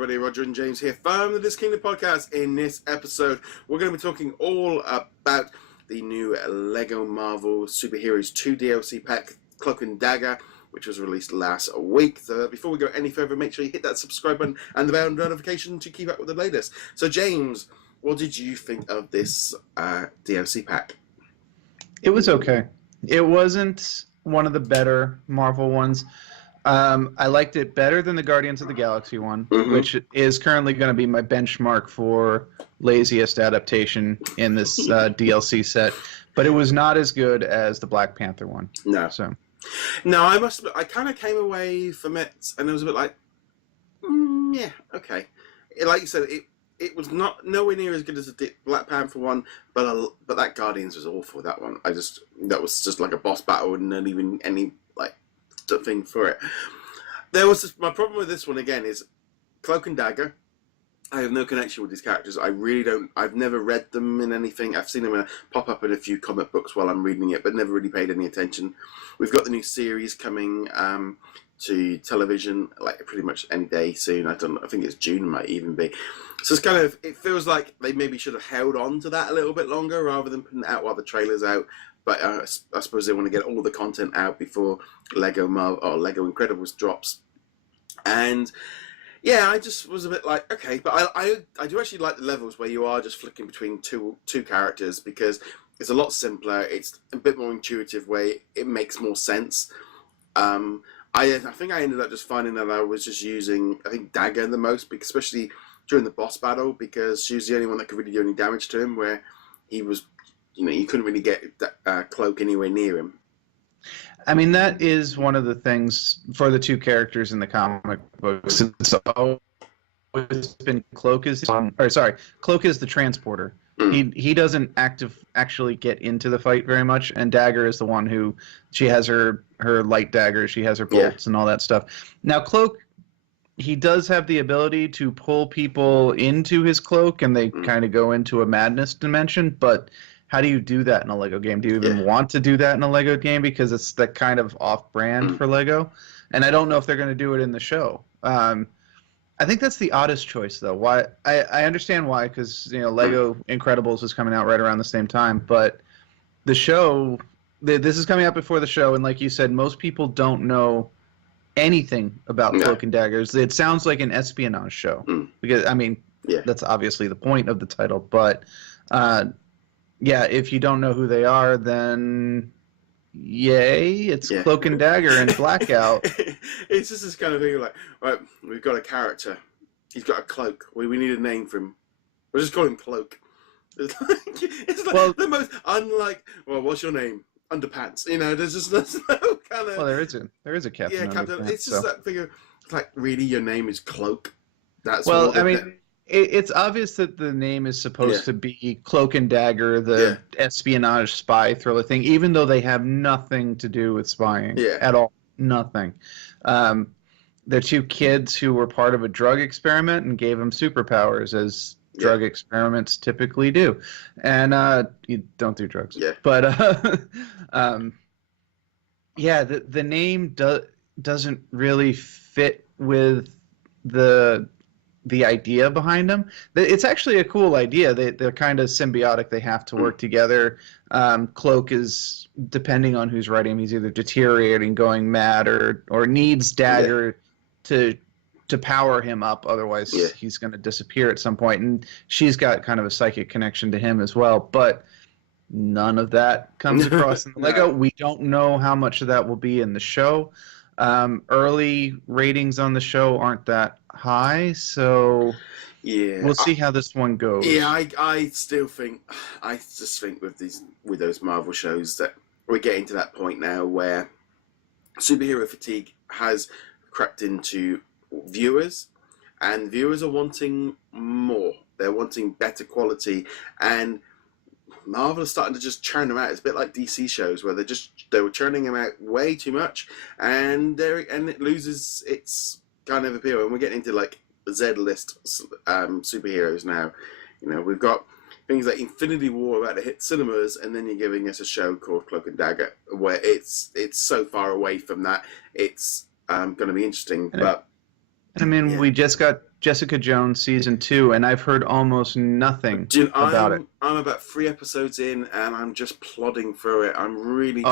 Everybody, Roger and James here from the DisKingdom Podcast. In this episode, we're going to be talking all about the new Lego Marvel Superheroes 2 DLC pack, Cloak and Dagger, which was released last week. So before we go any further, make sure you hit that subscribe button and the bell notification to keep up with the latest. So James, what did you think of this DLC pack? It was okay. It wasn't one of the better Marvel ones. I liked it better than the Guardians of the Galaxy one, which is currently going to be my benchmark for laziest adaptation in this DLC set. But it was not as good as the Black Panther one. No. So. No, I kind of came away from it, and it was a bit like, yeah, okay. Like you said, it was nowhere near as good as the Black Panther one, but that Guardians was awful. That one, that was just like a boss battle and not even any thing for it. My problem with this one again is Cloak and Dagger. I have no connection with these characters. I really don't. I've never read them in anything. I've seen them pop up in a few comic books while I'm reading it, but never really paid any attention. We've got the new series coming to television, like pretty much any day soon. I think it's June, might even be. So it's it feels like they maybe should have held on to that a little bit longer rather than putting it out while the trailer's out. But I suppose they want to get all the content out before Lego Incredibles drops. And yeah, I just was a bit like, okay, but I do actually like the levels where you are just flicking between two characters, because it's a lot simpler. It's a bit more intuitive way. It makes more sense. I think I ended up just finding that I was just using, I think, Dagger the most, especially during the boss battle, because she was the only one that could really do any damage to him, where he was, you couldn't really get Cloak anywhere near him. I mean, that is one of the things for the two characters in the comic books. It's always been Cloak is the transporter. He doesn't actually get into the fight very much, and Dagger is the one who, she has her light dagger, she has her bolts and all that stuff. Now Cloak, he does have the ability to pull people into his cloak, and they kind of go into a madness dimension, but how do you do that in a Lego game? Do you even want to do that in a Lego game? Because it's that kind of off-brand for Lego. And I don't know if they're going to do it in the show. I think that's the oddest choice, though. Why? I understand why, because Lego Incredibles is coming out right around the same time. But the show, this is coming out before the show, and like you said, most people don't know anything about Cloak and Daggers. It sounds like an espionage show. Because, I mean, that's obviously the point of the title. But yeah, if you don't know who they are, then yay, it's Cloak and Dagger and Blackout. It's just this kind of thing like, right, we've got a character. He's got a cloak. We need a name for him. We'll just call him Cloak. It's like the most unlike, well, what's your name? Underpants. There's no kind of... Well, there is a Captain. Yeah, Captain. It's just that thing of, like, really, your name is Cloak? That's it's obvious that the name is supposed to be Cloak and Dagger, the espionage spy thriller thing, even though they have nothing to do with spying at all. Nothing. They're two kids who were part of a drug experiment and gave them superpowers, as drug experiments typically do. And you don't do drugs. Yeah. But the name doesn't really fit with the idea behind them. It's actually a cool idea. They're kind of symbiotic. They have to work together. Cloak is, depending on who's writing him, he's either deteriorating, going mad, or needs Dagger to power him up. Otherwise, he's going to disappear at some point. And she's got kind of a psychic connection to him as well. But none of that comes across in the Lego. We don't know how much of that will be in the show. Early ratings on the show aren't that high, so we'll see how this one goes. Yeah, I just think with those Marvel shows that we're getting to that point now where superhero fatigue has crept into viewers, and viewers are wanting more. They're wanting better quality, and Marvel is starting to just churn them out. It's a bit like DC shows where they were churning them out way too much, and it loses its kind of appeal. And we're getting into like Z-list superheroes now. We've got things like Infinity War about to hit cinemas, and then you're giving us a show called Cloak and Dagger, where it's so far away from that. It's going to be interesting, but I mean, we just got Jessica Jones season 2, and I've heard almost nothing about it. I'm about 3 episodes in, and I'm just plodding through it. I'm really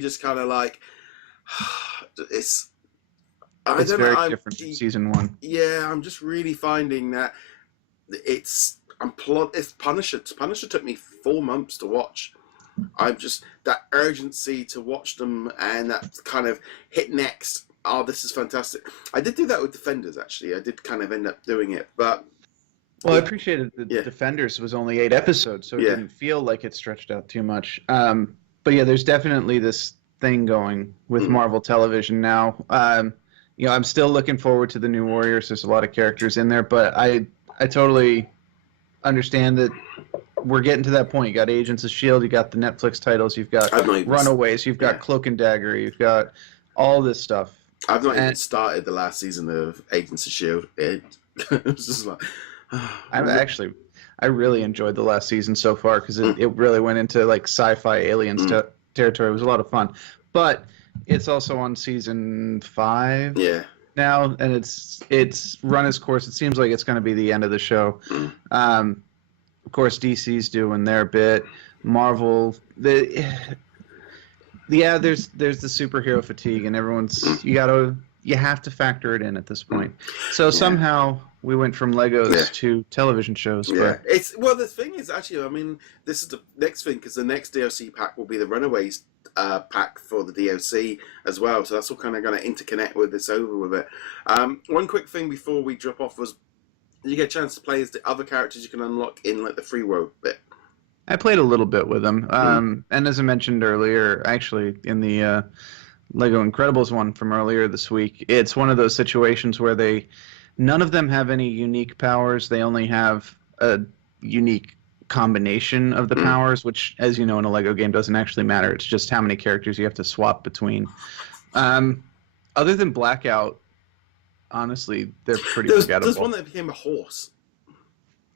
just kind of like, it's very different from season 1. Yeah, I'm just really finding that it's Punisher. Punisher took me 4 months to watch. I'm just that urgency to watch them, and that kind of hit next. Oh, this is fantastic. I did do that with Defenders, actually. I did kind of end up doing it, but... Well, I appreciated the Defenders was only 8 episodes, so it didn't feel like it stretched out too much. But yeah, there's definitely this thing going with Marvel Television now. I'm still looking forward to the New Warriors. There's a lot of characters in there, but I totally understand that we're getting to that point. You got Agents of S.H.I.E.L.D., you got the Netflix titles, you've got Runaways, you've got Cloak and Dagger, you've got all this stuff. I've not even started the last season of Agents of S.H.I.E.L.D. It was just like... I really enjoyed the last season so far because it really went into like sci-fi aliens territory. It was a lot of fun. But it's also on season 5 now, and it's run its course. It seems like it's going to be the end of the show. Of course, DC's doing their bit. Marvel... Yeah, there's the superhero fatigue, and you have to factor it in at this point. So somehow we went from Legos to television shows. Yeah, the thing is actually, I mean, this is the next thing because the next DLC pack will be the Runaways pack for the DLC as well. So that's all kind of going to interconnect with this over with it. One quick thing before we drop off was you get a chance to play as the other characters you can unlock in like the free world bit. I played a little bit with them, and as I mentioned earlier, actually in the Lego Incredibles one from earlier this week, it's one of those situations where none of them have any unique powers. They only have a unique combination of the powers, which, as you know, in a Lego game doesn't actually matter. It's just how many characters you have to swap between. Other than Blackout, honestly, they're pretty forgettable. There's one that became a horse.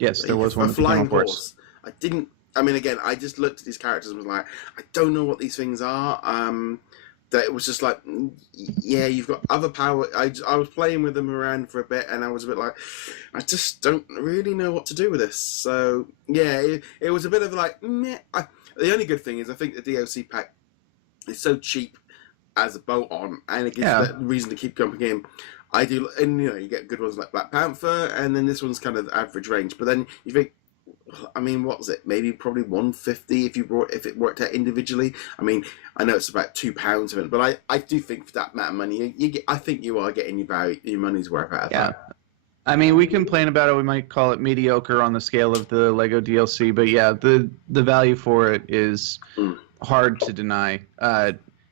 Yes, there was one that became a horse. I just looked at these characters and was like, I don't know what these things are. That it was just like, you've got other power. I was playing with them around for a bit, and I was a bit like, I just don't really know what to do with this. So, it was a bit of like, meh. The only good thing is I think the DLC pack is so cheap as a bolt-on, and it gives you that reason to keep jumping in. I do, and you get good ones like Black Panther, and then this one's kind of average range. But then you think, I mean, what was it? Maybe probably $150 if it worked out individually. I mean, I know it's about £2 of it, but I do think for that amount of money, I think you are getting your money's worth out of that. I mean, we complain about it. We might call it mediocre on the scale of the Lego DLC, but the value for it is hard to deny.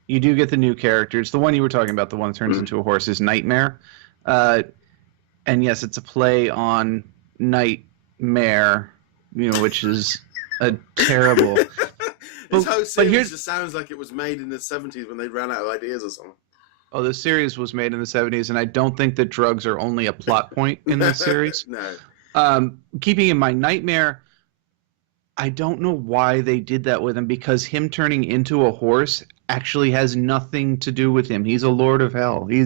You do get the new characters. The one you were talking about, the one that turns into a horse, is Nightmare. And yes, it's a play on Nightmare, which is a terrible... This whole series just sounds like it was made in the 70s when they ran out of ideas or something. Oh, the series was made in the 70s, and I don't think that drugs are only a plot point in this series. No. Keeping in mind, Nightmare, I don't know why they did that with him, because him turning into a horse actually has nothing to do with him. He's a lord of hell. He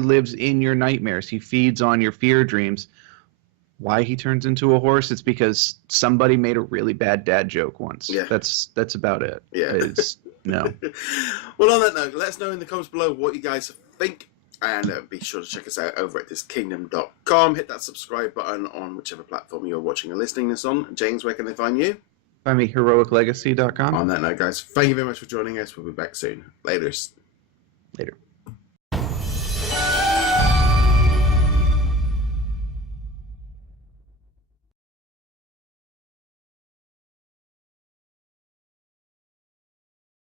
lives in your nightmares. He feeds on your fear dreams. Why he turns into a horse? It's because somebody made a really bad dad joke once. Yeah. That's about it. Yeah. No. Well, on that note, let us know in the comments below what you guys think. And be sure to check us out over at DisKingdom.com. Hit that subscribe button on whichever platform you're watching or listening this on. James, where can they find you? Find me heroiclegacy.com. On that note, guys, thank you very much for joining us. We'll be back soon. Later.